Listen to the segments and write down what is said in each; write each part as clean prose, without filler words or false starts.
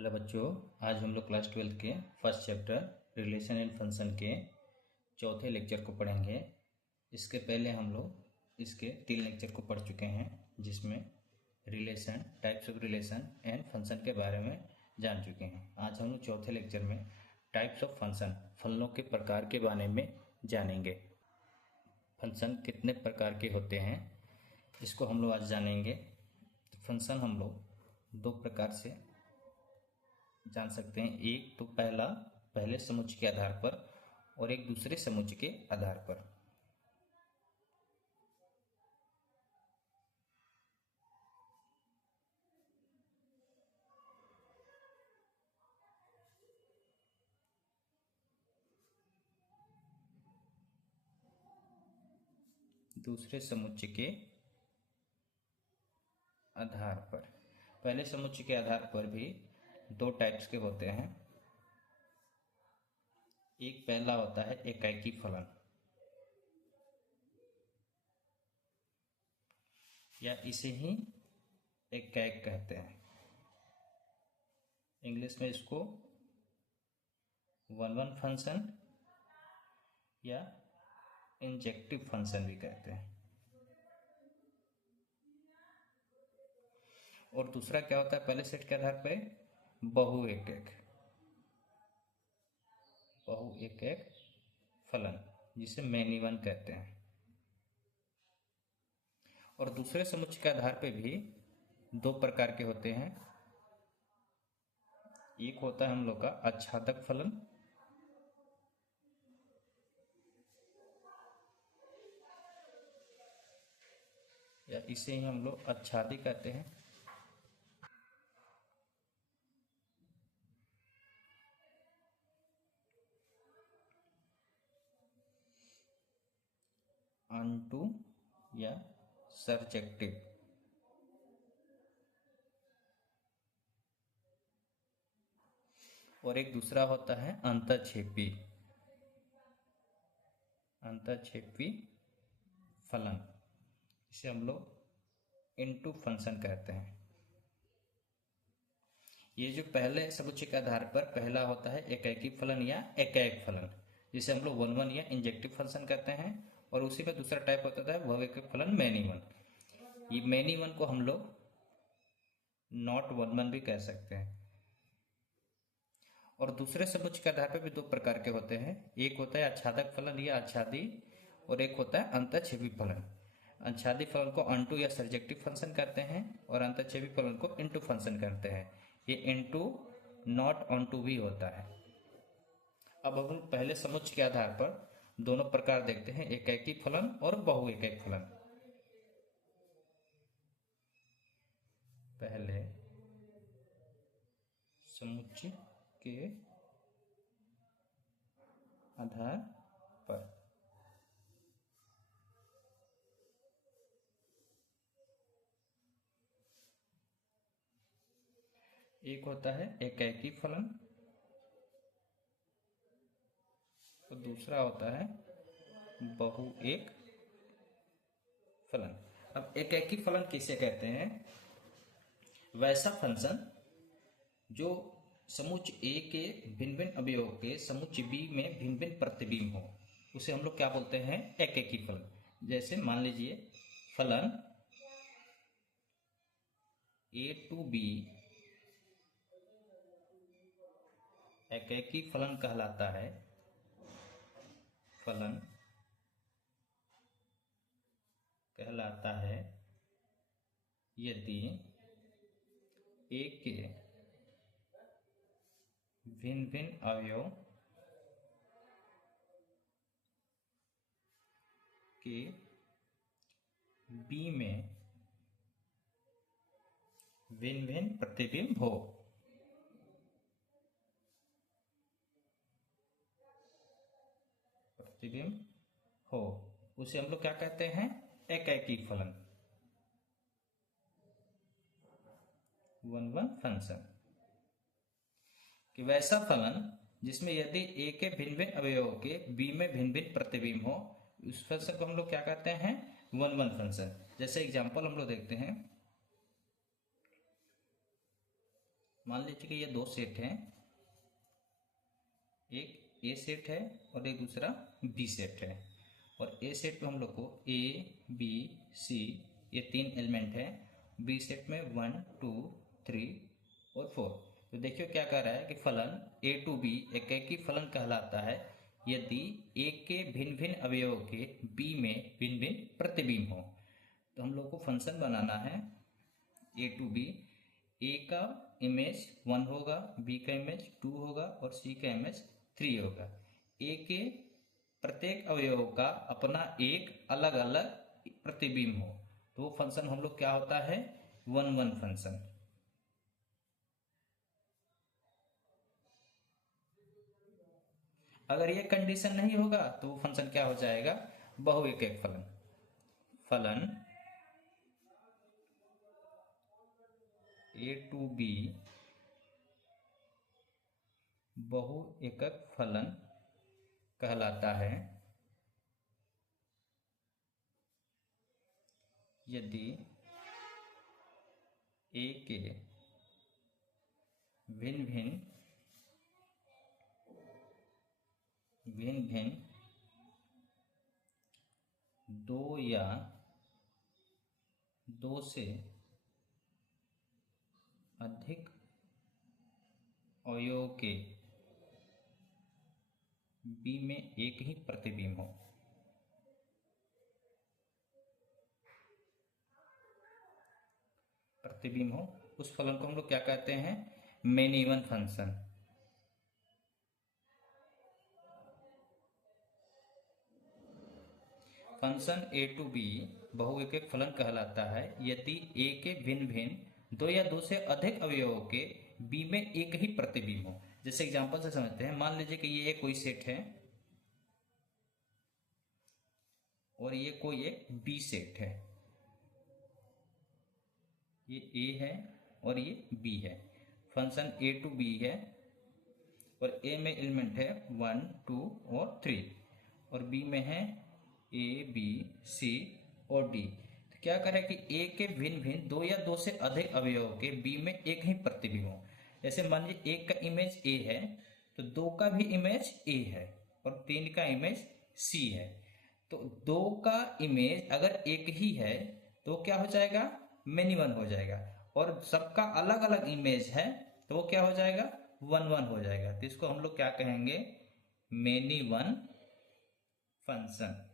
Hello बच्चों, आज हम लोग क्लास 12 के first chapter relation and function के चौथे लेक्चर को पढ़ेंगे। इसके पहले हम लोग इसके 3 लेक्चर को पढ़ चुके हैं, जिसमें relation, types of relation and function के बारे में जान चुके हैं। आज हम लोग चौथे लेक्चर में टाइप्स ऑफ फंक्शन, फलनों के प्रकार के बारे में जानेंगे। फंक्शन कितने प्रकार के होते हैं इसको हम लोग आज जानेंगे। फंक्शन हम लोग 2 प्रकार से जान सकते हैं। एक तो पहले समुच्चय के आधार पर और एक दूसरे समुच्चय के आधार पर। दूसरे समुच्चय के आधार पर, पहले समुच्चय के आधार पर भी 2 टाइप्स के होते हैं। एक पहला होता है एकाकी फलन, या इसे ही एकैक कहते हैं। इंग्लिश में इसको वन वन फंक्शन या इंजेक्टिव फंक्शन भी कहते हैं। और दूसरा क्या होता है पहले सेट के आधार पर? बहु एकैक फलन, जिसे मैनी वन कहते हैं। और दूसरे समुच्चय के आधार पे भी 2 प्रकार के होते हैं। एक होता है हम लोग का आच्छादक फलन, या इसे ही हम लोग आच्छादी कहते हैं। अनटू या सर्जेक्टिव। और एक दूसरा होता है अंतःक्षेपी फलन, इसे हम लोग इनटू फंक्शन कहते हैं। ये जो पहले समुच्चय के आधार पर पहला होता है एकाकी फलन या एकैक फलन, जिसे हम लोग वन वन या इंजेक्टिव फंक्शन कहते हैं। और उसी में दूसरा टाइप होता है बहु एकक फलन मैनी वन। ये मैनी वन को हम लोग नॉट वन वन भी कह सकते हैं। और दूसरे समुच्चय के आधार पर भी 2 प्रकार के होते हैं। एक होता है आच्छादक फलन या आच्छादी, और एक होता है अंतःक्षेपी फलन। आच्छादी फलन को अनटू या सर्जेक्टिव फंक्शन कहते हैं, और अंतःक्षेपी फलन को इनटू फंक्शन कहते हैं। ये इनटू नॉट ऑनटू भी होता है। अब हम पहले समुच्चय के आधार पर दोनों प्रकार देखते हैं, एकाकी फलन और बहु एकैक फलन। पहले समुच्चय के आधार पर एक होता है एकाकी फलन और दूसरा होता है बहु एक फलन। अब एकाकी फलन किसे कहते हैं? वैसा फंक्शन जो समुच्चय ए के भिन्न भिन्न अवयवों के समुच्चय बी में भिन्न भिन्न प्रतिबिंब हो, उसे हम लोग क्या बोलते हैं? एकाकी फलन। जैसे मान लीजिए फलन ए टू बी एकाकी फलन कहलाता है। फलन कहलाता है यदि ए के भिन्न भिन्न अवयव के बी में भिन्न भिन्न प्रतिबिंब हो। उसे हम लोग क्या कहते हैं? एकाकी फलन, वन वन फंक्शन। कि वैसा फलन जिसमें यदि ए के भिन्न भिन्न अवयवों के बी में भिन्न भिन्न प्रतिबिंब हो, उस फंक्शन को हम लोग क्या कहते हैं? One one function. जैसे एग्जांपल हम लोग देखते हैं, मान लीजिए कि ये दो सेट हैं, एक ए सेट है और एक दूसरा बी सेट है। और ए सेट में हम लोग को ए बी सी ये तीन एलिमेंट है, बी सेट में 1 2 3 और 4। तो देखियो क्या कह रहा है कि फलन ए टू बी एक ही फलन कहलाता है यदि ए के भिन्न भिन्न अवयवों के बी में भिन्न भिन्न प्रतिबिंब हो। तो हम लोग को फंक्शन बनाना है ए टू बी, ए का इमेज 1 होगा, बी का इमेज 2 होगा और सी का इमेज 3 होगा। ए के प्रत्येक अवयव का अपना एक अलग अलग प्रतिबिंब हो, तो वो फंक्शन हम लोग क्या होता है, 1 1 फंक्शन। अगर ये कंडीशन नहीं होगा तो वो फंक्शन क्या हो जाएगा, बहु एक एक फलन। फलन ए टू बी बहु एकक फलन कहलाता है यदि ए के भिन्न भिन्न दो या दो से अधिक अवयवों के बी में एक ही प्रतिबिंब हो। प्रतिबिंब हो उस फलन को हम लोग क्या कहते हैं, many one function. Function A to B बहु एक फलन कहलाता है यदि ए के भिन्न भिन्न दो या दो से अधिक अवयवों के बी में एक ही प्रतिबिंब हो। जैसे एग्जांपल से समझते हैं, मान लीजिए कि ये कोई सेट है और ये कोई एक बी सेट है, ये ए है और ये बी है। फंक्शन ए टू बी है और ए में एलिमेंट है 1 2 और 3 और बी में है ए बी सी और डी। तो क्या करें कि ए के भिन्न भिन्न दो या दो से अधिक अवयवों के बी में एक ही प्रतिबिंब हो। जैसे मान लीजिए एक का इमेज ए है तो दो का भी इमेज ए है और 3 का इमेज सी है। तो दो का इमेज अगर एक ही है तो क्या हो जाएगा, मेनी वन हो जाएगा, और सबका अलग अलग इमेज है तो वो क्या हो जाएगा, 1 1 हो जाएगा। तो इसको हम लोग क्या कहेंगे, मेनी वन फंक्शन।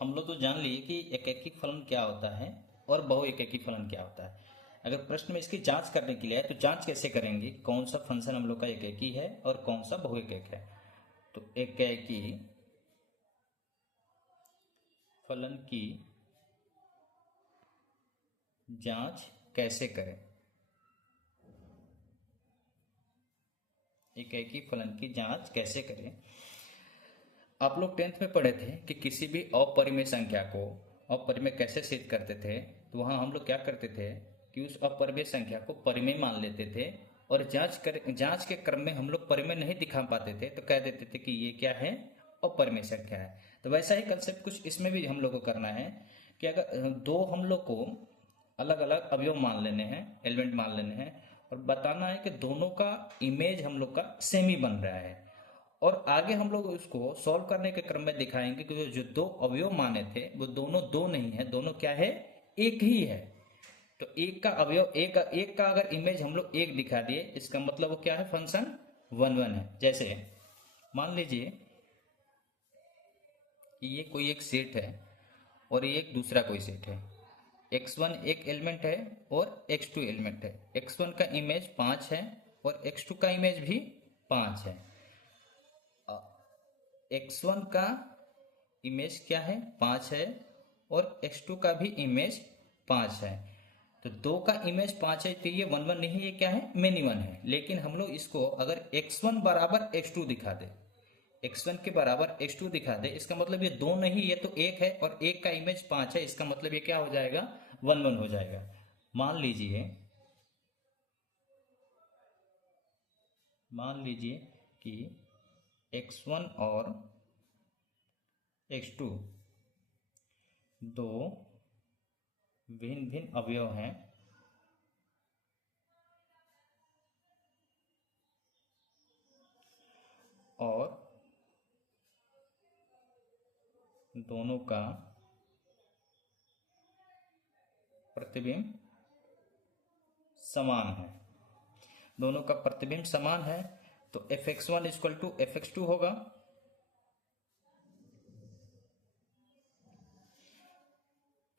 हम लोग तो जान लिए कि एकैकी फलन क्या होता है और बहु एकैकी फलन क्या होता है। अगर प्रश्न में इसकी जांच करने के लिए है तो जांच कैसे करेंगे, कौन सा फंक्शन हम लोग का एकैकी है और कौन सा बहु एकैक है। तो एकैकी फलन की जांच कैसे करें, एकैकी फलन की जांच कैसे करें। आप लोग 10th में पढ़े थे कि किसी भी अपरिमेय संख्या को अपरिमेय कैसे सिद्ध करते थे। तो वहाँ हम लोग क्या करते थे कि उस अपरिमेय संख्या को परिमेय मान लेते थे और जांच के क्रम में हम लोग परिमेय नहीं दिखा पाते थे तो कह देते थे कि ये क्या है, अपरिमेय संख्या है। तो वैसा ही कंसेप्ट कुछ इसमें भी हम लोग को करना है कि अगर दो हम लोग को अलग अलग अवयव मान लेने हैं, एलिमेंट मान लेने हैं और बताना है कि दोनों का इमेज हम लोग का सेम ही बन रहा है। और आगे हम लोग उसको सॉल्व करने के क्रम में दिखाएंगे कि जो दो अवयव माने थे वो दोनों दो नहीं है, दोनों क्या है, एक ही है। तो एक का अवयव एक का अगर इमेज हम लोग एक दिखा दिए इसका मतलब वो क्या है, फंक्शन 1 1 है। जैसे मान लीजिए ये कोई एक सेट है और ये एक दूसरा कोई सेट है। x1 एक एलिमेंट है और x2 एलिमेंट है। x1 का इमेज 5 है और x2 का इमेज भी 5 है। x1 का इमेज क्या है, 5 है और x2 का भी इमेज 5 है। तो दो का इमेज 5 है तो ये 1 1 नहीं, ये क्या है, मेनी वन है। लेकिन हम लोग इसको अगर x1 बराबर x2 दिखा दे, x1 के बराबर x2 दिखा दे, इसका मतलब ये दो नहीं, ये तो एक है और एक का इमेज 5 है, इसका मतलब ये क्या हो जाएगा, 1 1 हो जाएगा। मान लीजिए कि x1 और x2 दो भिन्न भिन्न अवयव हैं और दोनों का प्रतिबिंब समान है। दोनों का प्रतिबिंब समान है तो fx1 इक्वल टू fx2 होगा।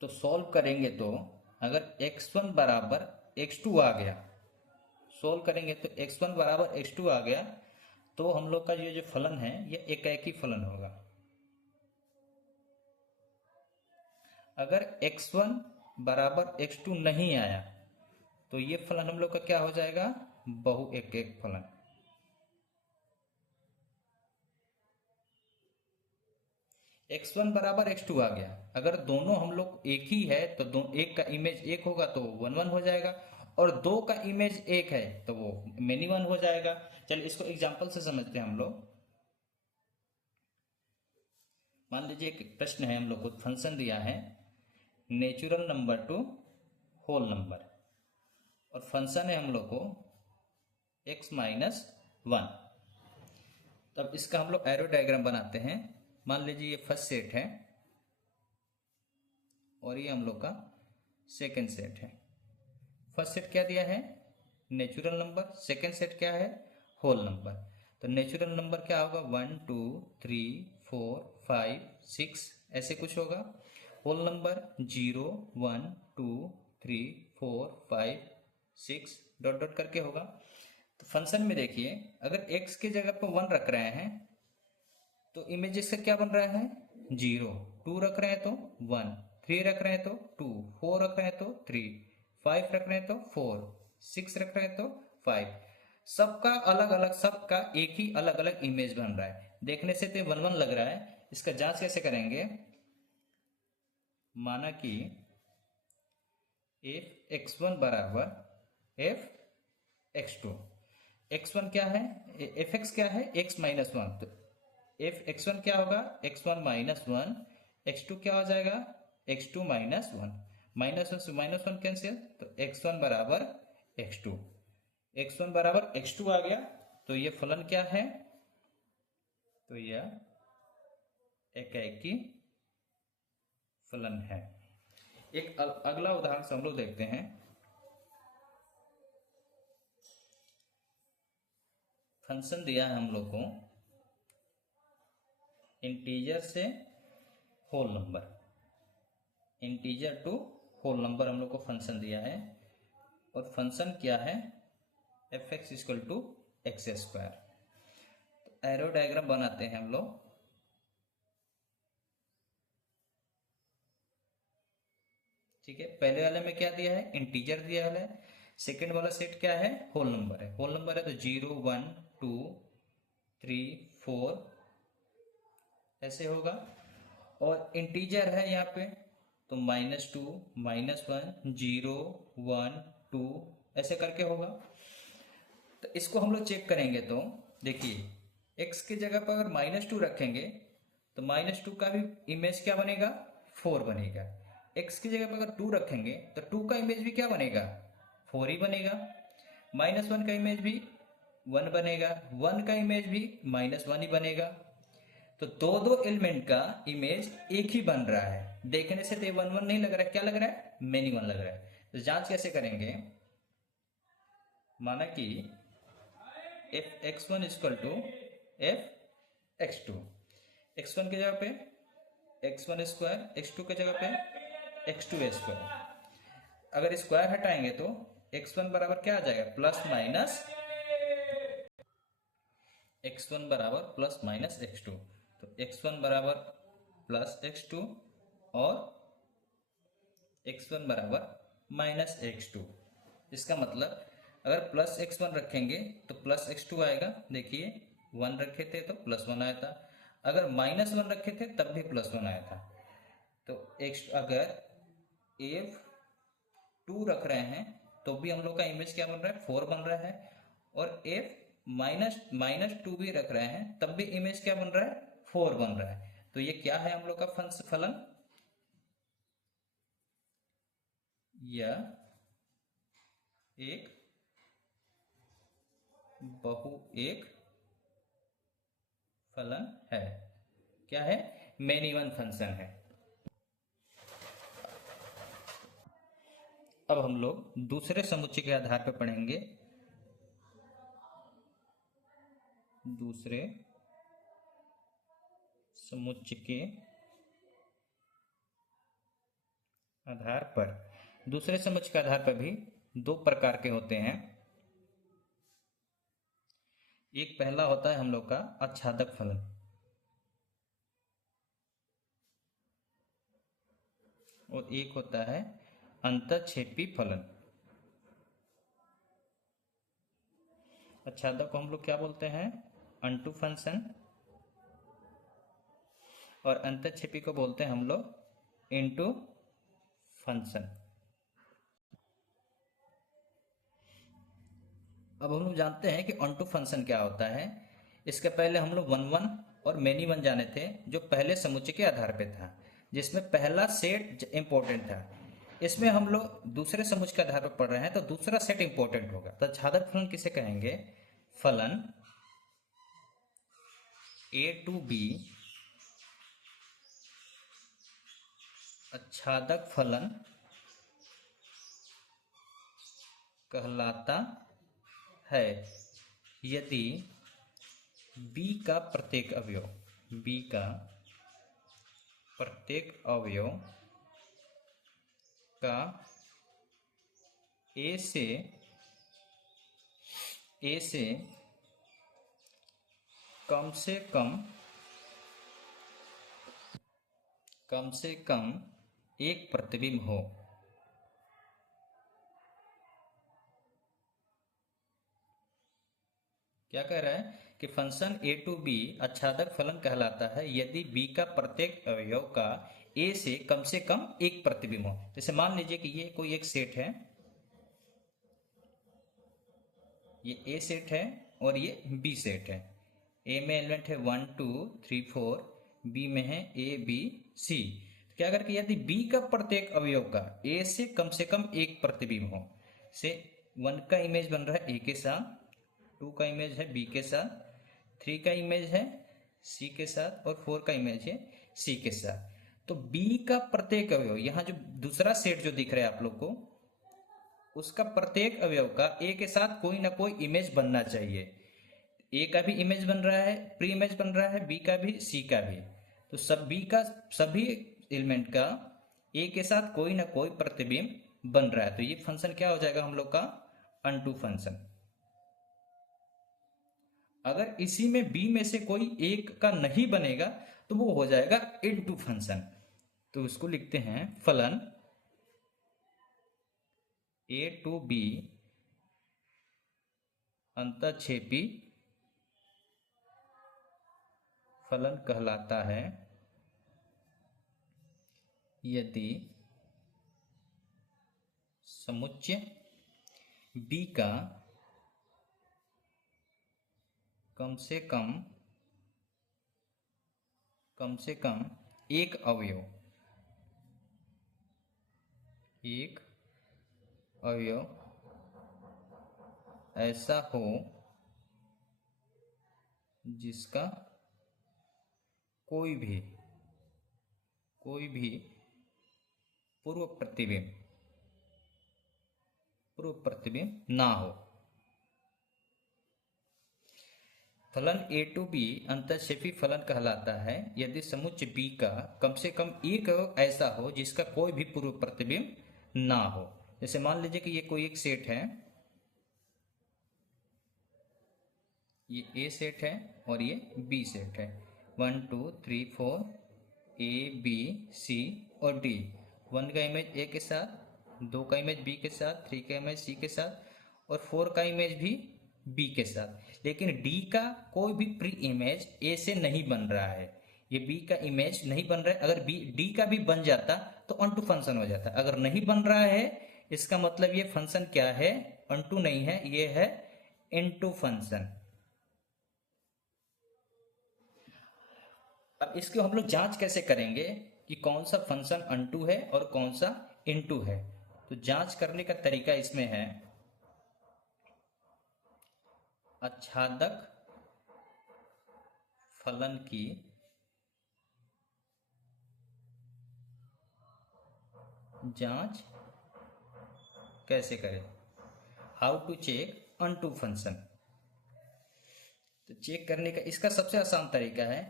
तो सॉल्व करेंगे तो अगर x1 बराबर x2 आ गया, सॉल्व करेंगे तो x1 बराबर x2 आ गया तो हम लोग का ये जो फलन है ये एकाएकी फलन होगा। अगर x1 बराबर x2 नहीं आया तो ये फलन हम लोग का क्या हो जाएगा, बहु एकक फलन। x1 बराबर x2 आ गया, अगर दोनों हम लोग एक ही है तो एक का इमेज एक होगा तो 1 1 हो जाएगा, और दो का इमेज एक है तो वो मेनी वन हो जाएगा। चलिए इसको एग्जांपल से समझते हैं हम लोग। मान लीजिए एक प्रश्न है, हम लोग को फंक्शन दिया है natural number to whole number, और फंक्शन है हम लोग को x माइनस 1। तब इसका हम लोग एरो डायग्राम बनाते हैं। मान लीजिए ये फर्स्ट सेट है और ये हम लोग का सेकेंड सेट है। फर्स्ट सेट क्या दिया है, नेचुरल नंबर, सेकेंड सेट क्या है, होल नंबर। तो नेचुरल नंबर क्या होगा, 1 2 3 4 5 6 ऐसे कुछ होगा। होल नंबर 0 1 2 3 4 5 6 डॉट डॉट करके होगा। तो फंक्शन में देखिए अगर x की जगह पर 1 रख रहे हैं तो इमेज इसका क्या बन रहा है, 0। 2 रख रहे हैं तो 1, 3 रख रहे हैं तो 2, 4 रख रहे हैं तो 3, 5 रख रहे हैं तो 4, 6 रख रहे हैं तो 5। सबका अलग अलग, सबका एक ही अलग अलग इमेज बन रहा है। देखने से तो 1 1 लग रहा है। इसका जांच कैसे करेंगे, माना कि f(x1) बराबर f(x2). x1 क्या है, fx क्या है, x माइनस 1। तो f(x1) क्या होगा, x1 माइनस 1, x2 क्या हो जाएगा, x2 माइनस 1। माइनस 1 से माइनस 1 कैंसिल, तो x1 बराबर x2। x1 बराबर x2 आ गया तो ये फलन क्या है, तो यह एकाएकी फलन है। एक अगला उदाहरण से हम लोग देखते हैं। फंक्शन दिया है हम लोग को इंटीजर से whole number, integer to whole number हम लोग को फंक्शन दिया है, और फंक्शन क्या है, fx equal to X square. तो एरो डायग्राम बनाते हैं हम लोग। ठीक है, पहले वाले में क्या दिया है, इंटीजर दिया है। सेकंड वाला सेट क्या है, होल नंबर है। होल नंबर है तो 0 1 2 3 4 ऐसे होगा, और इंटीजर है यहाँ पे तो -2 -1 0 1 2 ऐसे करके होगा। तो इसको हम लोग चेक करेंगे तो देखिए x की जगह पर अगर -2 रखेंगे तो -2 का भी इमेज क्या बनेगा, 4 बनेगा। x की जगह पर अगर 2 रखेंगे तो 2 का इमेज भी क्या बनेगा, 4 ही बनेगा। -1 का इमेज भी 1 बनेगा, 1 का इमेज भी -1 ही बनेगा। तो दो दो एलिमेंट का इमेज एक ही बन रहा है। देखने से तो 1 1 नहीं लग रहा है, क्या लग रहा है, मेनी वन लग रहा है। तो जांच कैसे करेंगे, माना कि f(x1) equal to f(x2). x1 की जगह पे x1 स्क्वायर, x2 की जगह पे x2 स्क्वायर। अगर स्क्वायर हटाएंगे तो x1 बराबर क्या आ जाएगा, प्लस माइनस x1 बराबर प्लस माइनस x2। तो x1 बराबर प्लस x2 और x1 बराबर माइनस x2। इसका मतलब अगर प्लस x1 रखेंगे तो प्लस x2 आएगा। देखिए 1 रखे थे तो +1 आया था, अगर -1 रखे थे तब भी +1 आया था। तो अगर f(2) रख रहे हैं तो भी हम लोग का इमेज क्या बन रहा है, 4 बन रहा है, और f(-2) भी रख रहे हैं तब भी इमेज क्या बन रहा है, 4 बन रहा है। तो ये क्या है हम लोग का फलन, यह एक बहुएक फलन है। क्या है? मेनी वन फंक्शन है। अब हम लोग दूसरे समुच्चय के आधार पर पढ़ेंगे। दूसरे समुच्चय के आधार पर, दूसरे समुच्चय के आधार पर भी दो प्रकार के होते हैं। एक पहला होता है हम लोग का आच्छादक फलन, और एक होता है अंतःक्षेपी फलन। आच्छादक को हम लोग क्या बोलते हैं? अनटू फंक्शन, और अंतःक्षेपी को बोलते हैं हम लोग इनटू फंक्शन। अब हम लोग जानते हैं कि ऑनटू फंक्शन क्या होता है। इसके पहले हम लोग वन वन और मेनी वन जाने थे, जो पहले समुच्चय के आधार पे था, जिसमें पहला सेट इंपॉर्टेंट था। इसमें हम लोग दूसरे समुच्चय के आधार पर पढ़ रहे हैं, तो दूसरा सेट इंपॉर्टेंट होगा। तो आच्छादक फलन किसे कहेंगे? फलन ए टू बी आच्छादक फलन कहलाता है यदि b का प्रत्येक अवयव का a से कम से कम एक प्रतिबिंब हो। क्या कह रहा है कि फंक्शन ए टू बी आच्छादक फलन कहलाता है यदि b का प्रत्येक अवयव का a से कम एक प्रतिबिंब हो। जैसे मान लीजिए कि ये कोई एक सेट है, ये a सेट है और ये b सेट है। a में एलिमेंट है 1 2 3 4, b में है a b c। क्या करके यदि b का प्रत्येक अवयव का a से कम एक प्रतिबिंब हो, से 1 का इमेज बन रहा है a के साथ, 2 का इमेज है b के साथ, 3 का इमेज है c के साथ, और 4 का इमेज है c के साथ। तो b का प्रत्येक अवयव, यहाँ जो दूसरा सेट जो दिख रहा है आप लोग को, उसका प्रत्येक अवयव का a के साथ कोई ना कोई इमेज बनना चाहिए। a का भी इमेज बन रहा है, प्री इमेज बन रहा है, b का भी, c का भी। तो सब b का सभी एलिमेंट का a के साथ कोई ना कोई प्रतिबिंब बन रहा है। तो ये फंक्शन क्या हो जाएगा हम लोग का? Unto function. अगर इसी में b में से कोई एक का नहीं बनेगा तो वो हो जाएगा इनटू फंक्शन। तो उसको लिखते हैं फलन a टू b अंतःक्षेपी फलन कहलाता है यदि समुच्चय b का कम से कम एक अवयव ऐसा हो जिसका कोई भी पूर्व प्रतिबिंब ना हो। फलन ए टू बी अंतःक्षेपी फलन कहलाता है यदि समुच्चय b का कम से कम एक अवयव ऐसा हो जिसका कोई भी पूर्व प्रतिबिंब ना हो। जैसे मान लीजिए कि ये कोई एक सेट है, ये a सेट है और ये b सेट है। 1 2 3 4 a b c और d। 1 का इमेज a के साथ, 2 का इमेज b के साथ, 3 का इमेज c के साथ, और 4 का इमेज भी b के साथ। लेकिन d का कोई भी प्री इमेज a से नहीं बन रहा है, ये b का इमेज नहीं बन रहा है। अगर d का भी बन जाता तो अनटू फंक्शन हो जाता। अगर नहीं बन रहा है, इसका मतलब ये फंक्शन क्या है? अनटू नहीं है, ये है इनटू फंक्शन। अब इसको हम लोग जांच कैसे करेंगे कि कौन सा फंक्शन अनटू है और कौन सा इनटू है? तो जांच करने का तरीका इसमें है आच्छादक फलन की जांच कैसे करें, how to check onto function. तो चेक करने का इसका सबसे आसान तरीका है,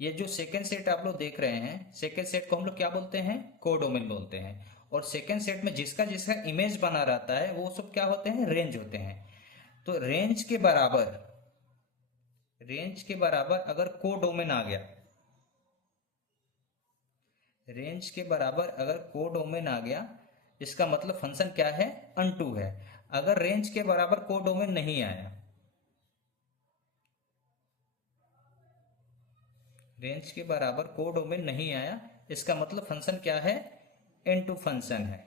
ये जो सेकेंड सेट आप लोग देख रहे हैं, सेकेंड सेट को हम लोग क्या बोलते हैं, कोडोमेन बोलते हैं। और सेकेंड सेट में जिसका जिसका इमेज बना रहता है वो सब क्या होते हैं, रेंज होते हैं। तो रेंज के बराबर अगर कोडोमेन आ गया, रेंज के बराबर अगर कोडोमेन आ गया, इसका मतलब फंक्शन क्या है, अनटू है। अगर रेंज के बराबर कोडोमेन नहीं आया, रेंज के बराबर कोडोमेन नहीं आया, इसका मतलब फंक्शन क्या है, इनटू फंक्शन है।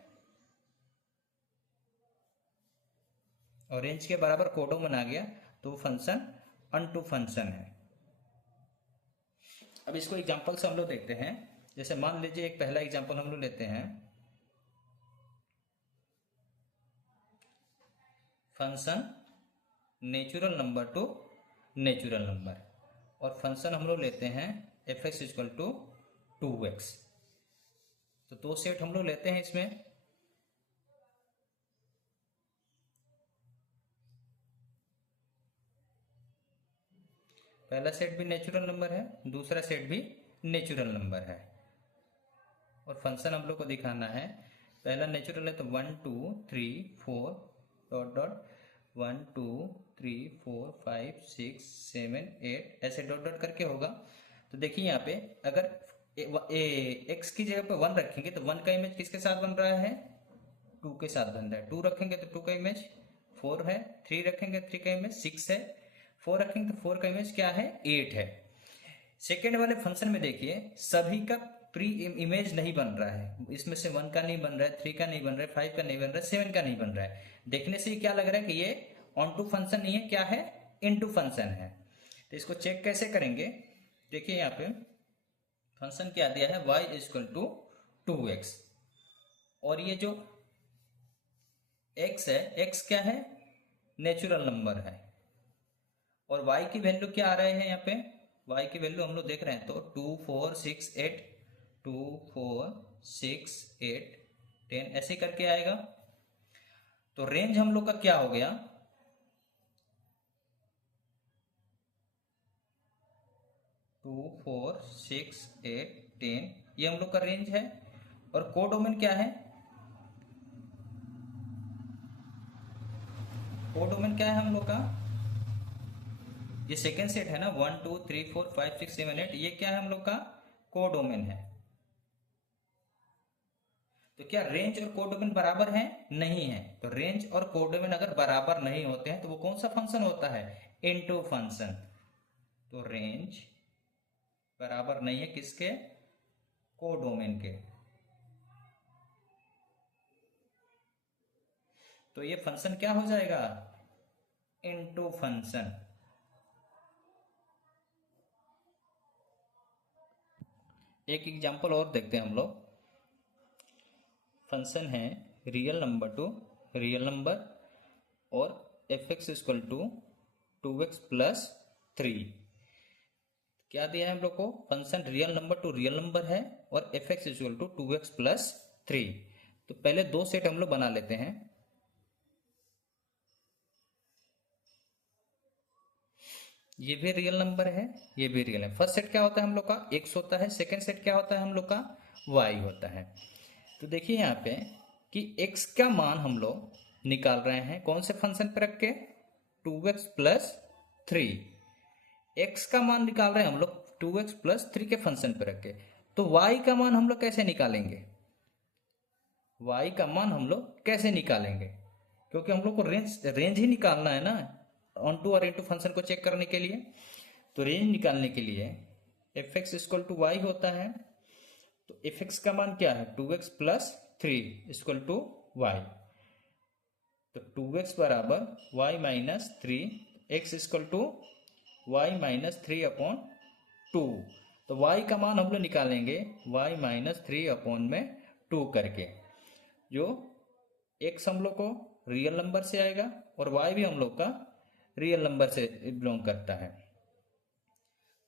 और रेंज के बराबर कोडोमेन आ गया तो फंक्शन अनटू फंक्शन है। अब इसको एग्जांपल से हम लोग देखते हैं। जैसे मान लीजिए एक पहला एग्जांपल हम लोग लेते हैं, function natural number to natural number, और फंक्शन हम लोग लेते हैं F X equal to 2x। तो दो सेट हम लोग लेते हैं इसमें। पहला सेट भी नेचुरल नंबर है, दूसरा सेट भी नेचुरल नंबर है, और फंक्शन हम लोग को दिखाना है। पहला नेचुरल है तो 1 2 3 4 डॉट डॉट 1 2 3 4 5 6 7 8 ऐसे डॉट डॉट करके होगा। तो देखिए यहाँ पे अगर एक्स की जगह पे 1 रखेंगे तो 1 का इमेज किसके साथ बन रहा है, 2 के साथ बन रहा है। 2 रखेंगे तो 2 का इमेज 4 है, 3 रखेंगे 3 का इमेज 6 है, 4 रखेंगे तो 4 का इमेज क्या है, 8 है। सेकेंड वाले फंक्शन में देखिए सभी का प्री इमेज नहीं बन रहा है, इसमें से 1 का नहीं बन रहा है, 3 का नहीं बन रहा है, 5 का नहीं बन रहा है, 7 का नहीं बन रहा है। देखने से क्या लग रहा है कि ये ऑन टू फंक्शन नहीं है, क्या है, इनटू फंक्शन है। तो इसको चेक कैसे करेंगे, देखिए यहाँ पे फंक्शन क्या दिया है, y इक्वल टू 2x, और ये जो x है, x क्या है, नेचुरल नंबर है, और y की वैल्यू क्या आ रहे हैं यहाँ पे, y की वैल्यू हम लोग देख रहे हैं तो 2 4 6 8 2 4 6 8 10 ऐसे करके आएगा। तो रेंज हम लोग का क्या हो गया, 2 4 6 8 10, ये हम लोग का रेंज है। और कोडोमेन क्या है, कोडोमेन क्या है हम लोग का, ये सेकेंड सेट है ना, 1 2 3 4 5 6 7 8, ये क्या है हम लोग का, कोडोमेन है। तो क्या रेंज और कोडोमेन बराबर है, नहीं है। तो रेंज और कोडोमेन अगर बराबर नहीं होते हैं तो वो कौन सा फंक्शन होता है, इनटू फंक्शन। तो रेंज बराबर नहीं है किसके, कोडोमेन के। तो ये फंक्शन क्या हो जाएगा, इनटू फंक्शन। एक एग्जांपल और देखते हैं हम लोग। फंक्शन है real number to real number, और F X equal to 2x plus 3। क्या दिया है हम लोग को, function real number to real number है और F X equal to 2x plus 3। तो पहले दो सेट हम लोग बना लेते हैं। ये भी रियल नंबर है, ये भी रियल है। फर्स्ट सेट क्या होता है हम लोग का, x होता है। सेकेंड सेट क्या होता है हम लोग का, y होता है। तो देखिए यहाँ पे कि x का मान हम लोग निकाल रहे हैं कौन से फंक्शन पर रख के, 2x प्लस 3। x का मान निकाल रहे हैं हम लोग 2x प्लस 3 के फंक्शन पर रख के। तो y का मान हम लोग कैसे निकालेंगे, y का मान हम लोग कैसे निकालेंगे, क्योंकि हम लोग को रेंज ही निकालना है ना, ऑन टू और इनटू फंक्शन को चेक करने के लिए। तो रेंज निकालने के लिए F X equal to Y होता है। तो एफ एक्स का मान क्या है, 2x plus 3 equal to Y. तो 2x बराबर y minus 3, X equal to Y minus 3 upon 2। तो y का मान हम लोग निकालेंगे y माइनस 3 अपॉन में 2 करके, जो एक्स हम लोग को रियल नंबर से आएगा और वाई भी हम लोग का रियल नंबर से बिलोंग करता है।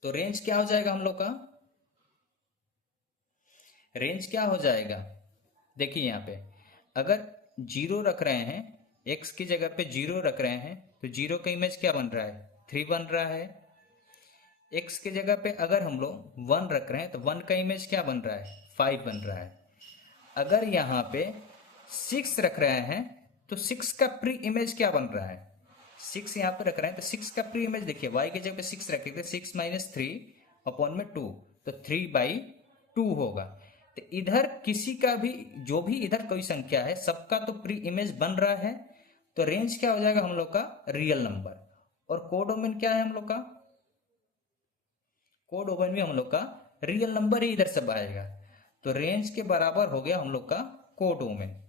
तो रेंज क्या हो जाएगा हम लोग का? रेंज क्या हो जाएगा? देखिए यहाँ पे अगर जीरो रख रहे हैं, एक्स की जगह पे जीरो रख रहे हैं, तो जीरो का इमेज क्या बन रहा है? 3 बन रहा है। एक्स की जगह पे अगर हम लोग 1 रख रहे हैं तो 1 का इमेज क्या बन रहा है? 5 बन रहा है। अगर यहाँ पे 6 रख रहे हैं तो 6 का प्री इमेज क्या बन रहा है? 6 यहाँ पे रख रहे हैं तो 6 का प्री इमेज देखिए, y की जगह पे 6 रखेंगे, 6 माइनस 3 अपॉन में 2, तो 3/2 होगा। तो इधर किसी का भी, जो भी इधर कोई संख्या है, सबका तो प्री इमेज बन रहा है। तो रेंज क्या हो जाएगा हम लोग का? Real number. और कोडोमेन क्या है हम लोग का? कोडोमेन भी हम लोग का रियल नंबर ही इधर सब आएगा। तो रेंज के बराबर हो गया हम लोग का कोडोमेन।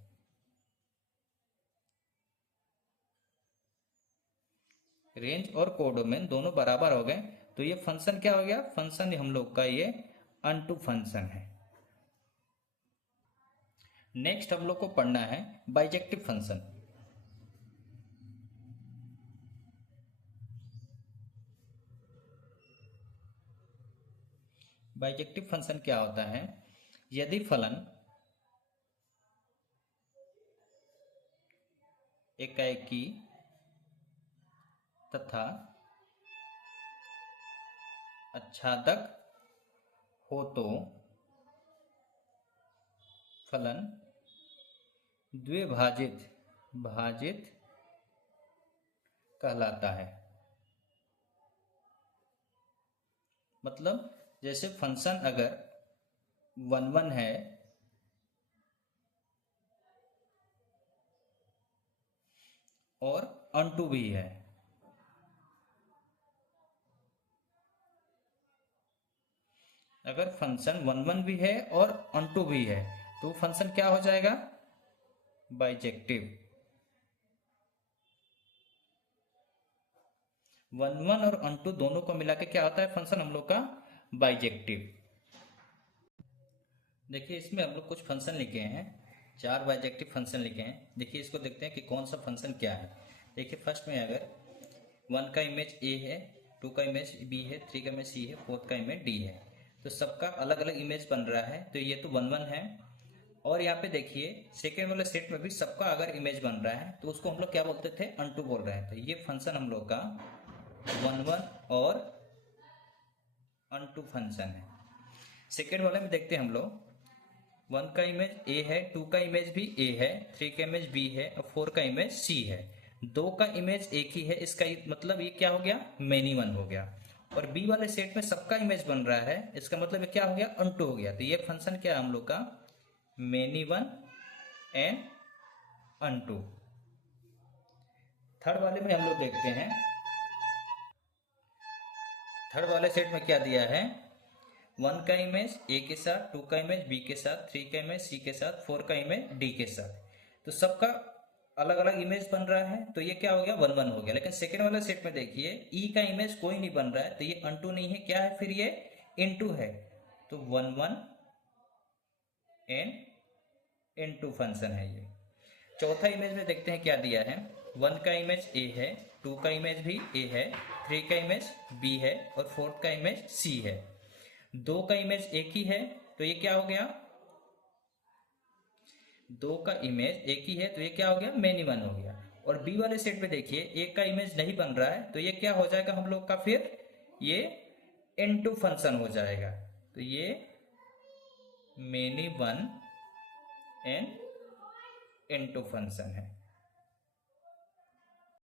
रेंज और कोडोमेन दोनों बराबर हो गए, तो ये फंक्शन क्या हो गया? फंक्शन हम लोग का ये अनटू फंक्शन है। नेक्स्ट हम लोग को पढ़ना है बाइजेक्टिव फंक्शन। बाइजेक्टिव फंक्शन क्या होता है? यदि फलन एकाएकी तथा आच्छादक हो तो फलन द्विभाजित भाजित कहलाता है। मतलब जैसे फंक्शन अगर 1 1 है और अनटू भी है, अगर फंक्शन 1 1 भी है और अनटू भी है तो फंक्शन क्या हो जाएगा? बाइजेक्टिव। 1 1 और अनटू दोनों को मिला के क्या होता है फंक्शन हम लोग का? बाइजेक्टिव। देखिए इसमें हम लोग कुछ फंक्शन लिखे हैं, 4 बाइजेक्टिव फंक्शन लिखे हैं। देखिए इसको देखते हैं कि कौन सा फंक्शन क्या है। देखिए फर्स्ट में अगर 1 का इमेज ए है, 2 का इमेज बी है, 3 का इमेज सी है, 4 का इमेज डी है, तो सबका अलग अलग इमेज बन रहा है। तो ये तो 1 1 है। और यहाँ पे देखिए सेकेंड वाले सेट में भी सबका अगर इमेज बन रहा है तो उसको हम लोग क्या बोलते थे? अनटू बोल रहे हैं। तो ये फंक्शन हम लोग का 1 1 और अनटू फंक्शन है। सेकेंड वाले में देखते हैं हम लोग 1 का इमेज ए है, 2 का इमेज भी ए है, 3 का इमेज बी है और 4 का इमेज सी है। 2 का इमेज एक ही है, इसका मतलब ये क्या हो गया? मेनी वन हो गया। और बी वाले सेट में सबका इमेज बन रहा है, इसका मतलब ये क्या हो गया? अनटू हो गया। तो ये फंक्शन क्या है हम लोग का? Many one and unto. Third वाले में हम लोग देखते हैं, थर्ड वाले सेट में क्या दिया है? 1 का इमेज ए के साथ, 2 का इमेज बी के साथ, 3 का इमेज सी के साथ, 4 का इमेज डी के साथ। तो सबका अलग अलग इमेज बन रहा है, तो ये क्या हो गया? 1 1 हो गया। लेकिन सेकेंड वाला सेट में देखिए ई का इमेज कोई नहीं बन रहा है, तो ये अनटू नहीं है, क्या है फिर? ये इनटू है। तो 1 1 एंड इनटू फंक्शन है ये। चौथा इमेज में देखते हैं क्या दिया है। 1 का इमेज ए है, 2 का इमेज भी ए है, 3 का इमेज बी है और 4 का इमेज सी है। 2 का इमेज एक ही है, तो ये क्या हो गया? 2 का इमेज एक ही है, तो ये क्या हो गया? मेनी वन हो गया। और बी वाले सेट में देखिए एक का इमेज नहीं बन रहा है, तो ये क्या हो जाएगा हम लोग का? फिर ये इनटू फंक्शन हो जाएगा। तो ये many one and into function है।